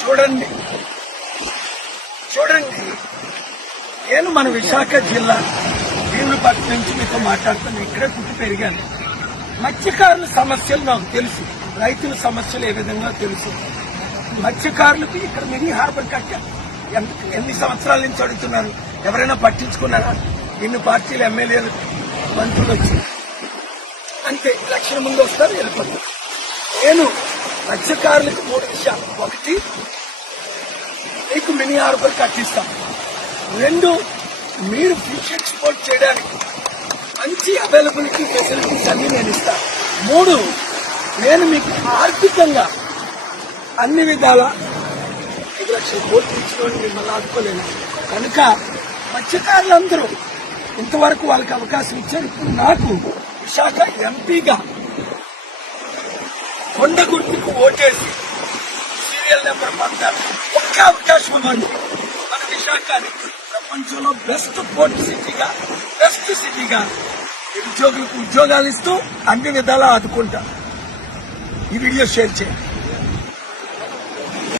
చూడండి చూడండి, నేను మన విశాఖ జిల్లా భీములపట్నం నుంచి మీతో మాట్లాడుతాను. ఇక్కడే పుట్టి పెరిగాను. మత్స్యకారుల సమస్యలు నాకు తెలుసు, రైతుల సమస్యలు ఏ విధంగా తెలుసు. మత్స్యకారులకు ఇక్కడ మినీ హార్బర్ కట్టారు. ఎన్ని సంవత్సరాల నుంచి అడుగుతున్నారు? ఎవరైనా పట్టించుకున్నారా? ఇన్ని పార్టీలు ఎమ్మెల్యేలు మంత్రులు వచ్చి అంతే, ఎలక్షన్ ముందు వస్తారు, వెళ్ళిపోతారు. నేను మత్స్యకారులకు 3 విషయాలు: 1, మీకు మినీ హార్బర్ కట్టిస్తాం. 2, మీరు ఫిష్ ఎక్స్పోర్ట్ చేయడానికి మంచి అవైలబిలిటీ ఫెసిలిటీస్ అన్ని నేను ఇస్తాను. 3, నేను మీకు ఆర్థికంగా అన్ని విధాల 5 లక్షల కోట్లు ఇచ్చిన మిమ్మల్ని ఆదుకోలేను. కనుక మత్స్యకారులందరూ ఇంతవరకు వాళ్ళకి అవకాశం ఇచ్చారు. ఇప్పుడు నాకు విశాఖ ఎంపీగా కొండ గుర్తుకు ఓటేసి సీరియల్ నెంబర్ 16 ఒక్క అవకాశం ఇవ్వండి. మన విశాఖని ప్రపంచంలో బెస్ట్ పోర్ట్ సిటీగా, బెస్ట్ సిటీగా నిరుద్యోగులకు ఉద్యోగాలు ఇస్తూ అన్ని విధాలా ఆదుకుంటా. ఈ వీడియో షేర్ చేయండి.